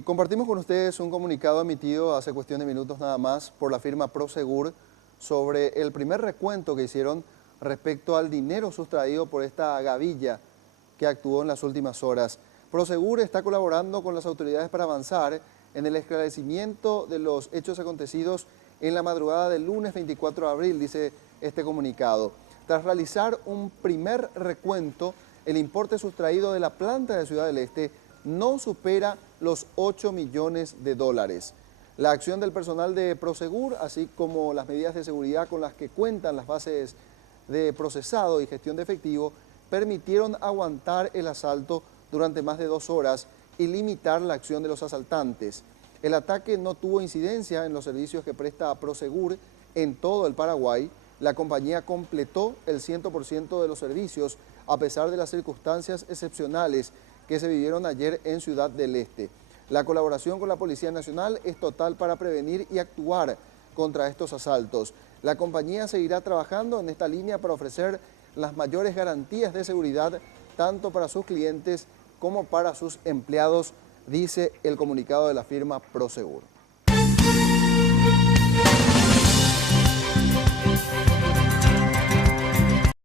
Y compartimos con ustedes un comunicado emitido hace cuestión de minutos nada más por la firma Prosegur sobre el primer recuento que hicieron respecto al dinero sustraído por esta gavilla que actuó en las últimas horas. Prosegur está colaborando con las autoridades para avanzar en el esclarecimiento de los hechos acontecidos en la madrugada del lunes 24 de abril, dice este comunicado. Tras realizar un primer recuento, el importe sustraído de la planta de Ciudad del Este no supera los 8 millones de dólares. La acción del personal de Prosegur, así como las medidas de seguridad con las que cuentan las bases de procesado y gestión de efectivo, permitieron aguantar el asalto durante más de 2 horas y limitar la acción de los asaltantes. El ataque no tuvo incidencia en los servicios que presta Prosegur en todo el Paraguay. La compañía completó el 100% de los servicios a pesar de las circunstancias excepcionales que se vivieron ayer en Ciudad del Este. La colaboración con la Policía Nacional es total para prevenir y actuar contra estos asaltos. La compañía seguirá trabajando en esta línea para ofrecer las mayores garantías de seguridad tanto para sus clientes como para sus empleados, dice el comunicado de la firma Prosegur.